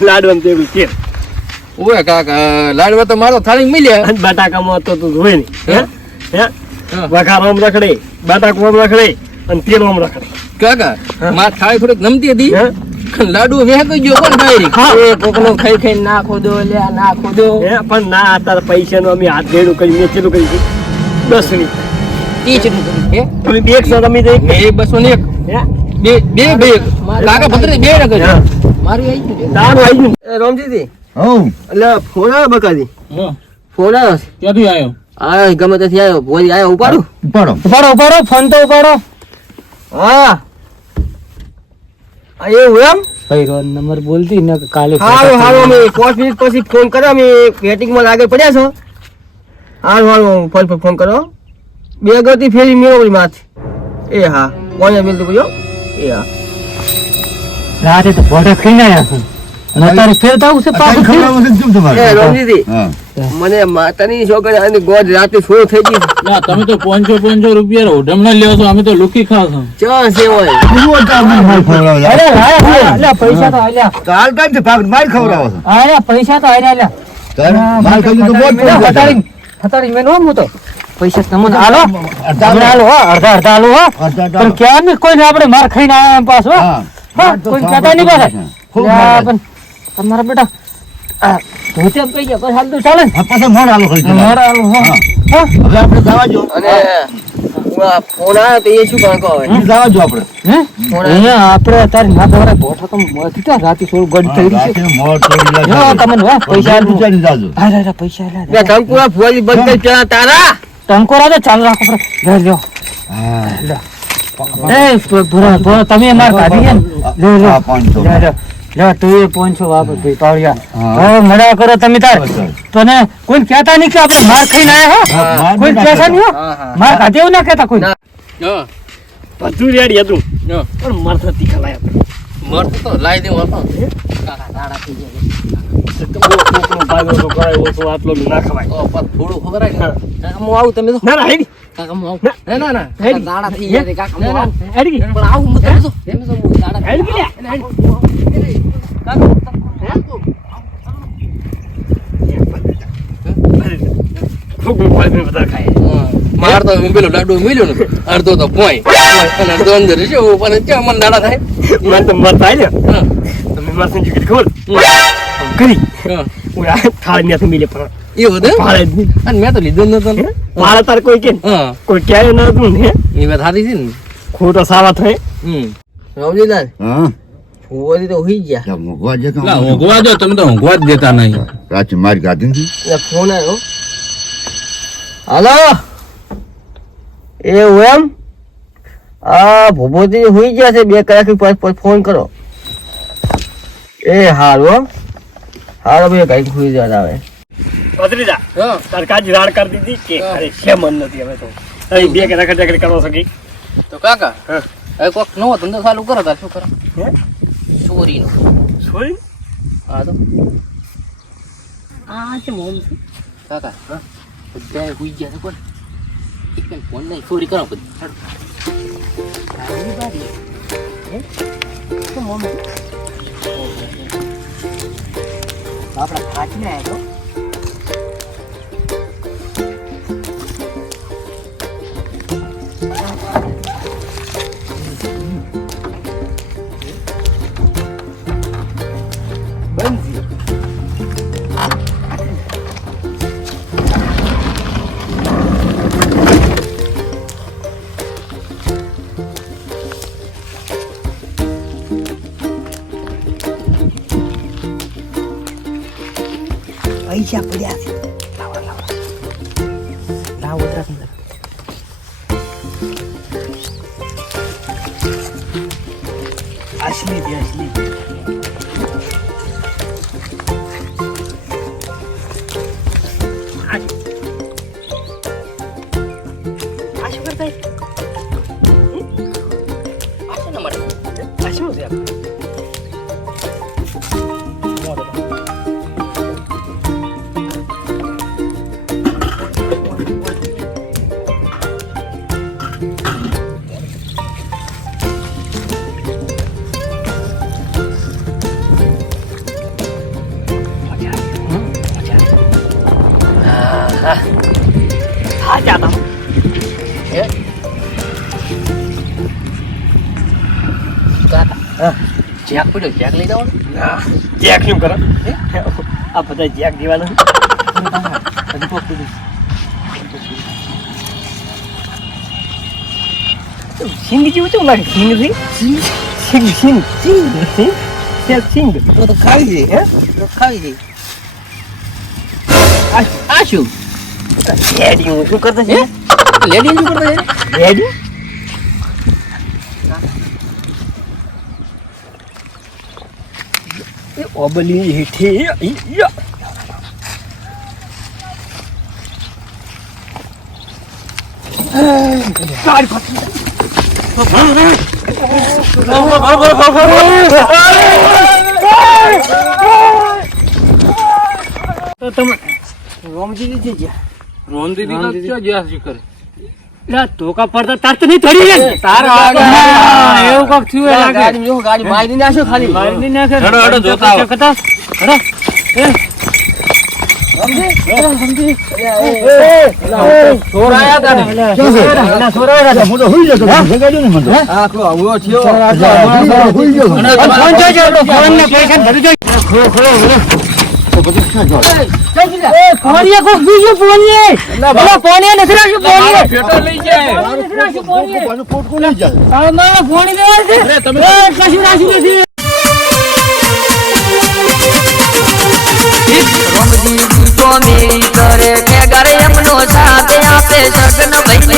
લાડવા તેલ કે ઓય કાકા લાડવા તો મારો થાળી મળ્યા બટાકામાં તો તું જોવે નહીં હે વઘારોમ રખડે બટાકામાં રખડે અને તેલમાં રખડે કાકા માર થાળી થોડીક નમતી હતી લાડુ વેહકી ગયો કોણ ભાઈ એ કોકનો ખાઈ ખાઈ નાખો દો લ્યા નાખો દો પણ ના અત્યારે પૈસા નો અમે હાથ ભેડું કરી મેચેલું કરી 10 ની 30 ની હે તમે બે 100 તમે દે મે 201 હે બે કાકા પત્ર બે ન કરજો મારું આવી ગયું તારું આવી ગયું રામજીજી હઉ એટલે ફોના બકાજી ફોના ક્યાંથી આવ્યો આ ગમે ત્યાંથી આવ્યો બોલી આવ્યો ઉપાડું ઉપાડો ફોન તો ઉપાડો હા આ એવું એમ ભાઈ રોજ નંબર બોલતી ને કાલે હારું અમે 5 મિનિટ પછી ફોન કરો અમે વેટિંગ માં લાગે પડ્યા છો હારું ફોન કરો બે ગતિ ફેરી મેળવી માથ એ હા કોને મિલતું બોલ્યો એ હા રાતે તો બોડા ખાઈને આવ્યા છે અને અત્યારે ફેરતા આવું છે પાછું ખવડાવવું છે કેમ તમારે એ રમજીજી મને માતાની છોકરી અને ગોદ રાતે શો થઈ ગઈ ના તમે તો 500 રૂપિયા ઓઢમણા લ્યો છો અમે તો લુકી ખાવ છો ચા છે હોય કેવો કામ માર ખવડાવો અરે અલ્યા પૈસા તો આલ્યા કાલ કામ છે ભાગ માર ખવડાવો છો અલ્યા પૈસા તો આલ્યા માર ખાઈ તો બહુ હતારી મેનો હું તો પૈસા તમને આલો અડધા આલો હો પણ ક્યાં ને કોઈને આપણે માર ખાઈને આયા પાછો હા કોઈ કહેતા નહીં પાછા પણ તમારા બેટા ધોતે કઈ ગયા બસ હાલ તો ચાલે ને પાછા મોડ આલો ખાઈ મારા આલો હા હવે આપણે જવા જો અને ફોન આવ્યો તો એ શું કામ કહો જવા જો આપણે હે અહીંયા આપણે અત્યારે ના દવરાય બોઠા તો કેટલા રાતે 16 ગડ થઈ રહી છે મોડ થોડી જો તમને હો પૈસા વિચારી જાજો હા પૈસા લે બે કંકુરા ફોલી બંધ કરી પેલા તારા ટંકોરા તો ચાલુ રાખો લે લ્યો હા એ ભરા તમે માર કાઢી છે ને લે આ 500 લે તું એ 500 વાપર ભાઈ પાવડિયા હવે મળ્યા કરો તમે તાર તને કોઈ કહેતા નહીં કે આપણે માર ખાઈને આયા હો કોઈ કહેતા નહીં હો માર કાઢે એવું ના કહેતા કોઈ બધું રેડી હતું પણ મરથ તીખા લાયા મરત તો લાઈ દેવો હતો કાકા દાડા થઈ ગયા આટલો ના ખવાય થોડું ખબર આવી કાકા હું આવું તમે તો ના ના હેડી કાકા હું આવું ના દાડા થઈ ગયા કાકા હું આવું હેડી પણ આવું હું તમે તો દાડા હેડી કે માર તો પેલો લાડુ મળ્યો ને અડધો તો પોઈ અને અડધો અંદર છે ઉપર ક્યાં મન દાડા થાય મને તો મત થાય ને તમે માર સંજી ખબર કરી થાળી ન્યાથી મિલે પણ એવું હતું પાળે જ નહીં અને મેં તો લીધો નતો ને પાળે તાર કોઈ કે કોઈ ક્યાંય ન હતું ને એ વાત સારી છે ને ખોટો સાવા થાય રવજીલાલ હા ફોરી તો હોઈ ગયા મોગવા જે કામ ઊંઘવા જો તમે તો ઊંઘવા જ દેતા નહીં રાત મારી ગાધી નથી ફોન આવ્યો હાલો એવું એમ આ ભૂપોતી હોઈ ગયા છે બે કલાક ફોન કરો એ હારું હારો બે કઈક હોઈ જવા આવે ભત્રીજા સરકારી રાડ કરી દીધી કે અરે છે મન નથી હવે તો અહીં બે કે રખડ કરવા સકી તો કાકા હવે કોક નવો ધંધો ચાલુ કરો તાર શું કરો હે ચોરીનો સોરી હા તો આ છે મોમ છે કાકા બધા હોઈ ગયા છે કોણ એક ફોન નહીં ચોરી કરો બધી આપડા ખાચને આવ્યો પૈસા પડ્યા છે લાવો અસલી દે અસલી આ જાતા ચેક પડ્યો ચેક લઈ જાવ જેક કેમ કરે આ બધા જેક દેવાના સિંગ જેવું કેવું લાગે સિંગ થી સિંગ સિંગ સિંગ સિંગ સિંગ તો ખાવી જઈ હે તો ખાવી જઈ આ શું લેડી હું શું કરતો છે લેડી શું કરતા છે લેડી એ ઓબલી હેઠે ઈયા ગાડી ફાટી તો તમે રોમજી ની જગ્યા રોન દીદી તો ક્યાં ગયા છે કરે લા ધોકા પડતા તાર તો નહીં થોડી રે તાર એવું કોક થયું એ લાગે ગાડી જો ગાડી મારી નાખો ખાલી મારી નહીં નાખે હેડો, હેડો, જોતા આવો. કતા હેડો છોરાયા તા ને ના છોરાયા તા હું તો હુઈ જતો જગાડ્યો ને મને તો. આ કો આવો થયો હુઈ ગયો. ફોન જોજો ફોન ને પૈસા ભરી જોજો ખોલો ખોલો તો બધું ક્યાં જાય? એ ફોનિયા કોક બીજો ફોનિયે બોલો ફોનિયા નથી રાખ્યું ફોનિયે પેટ્રોલ લઈ જાય નથી રાખ્યું ફોનિયે કોનું પોટકું લઈ જાય. તારા મારા ફોની દેવા છે અરે તમે એ કશું રાખ્યું નથી રોમજી તો મેરી કરે કે ઘરે એમનો સાથ આપે સગન ભાઈ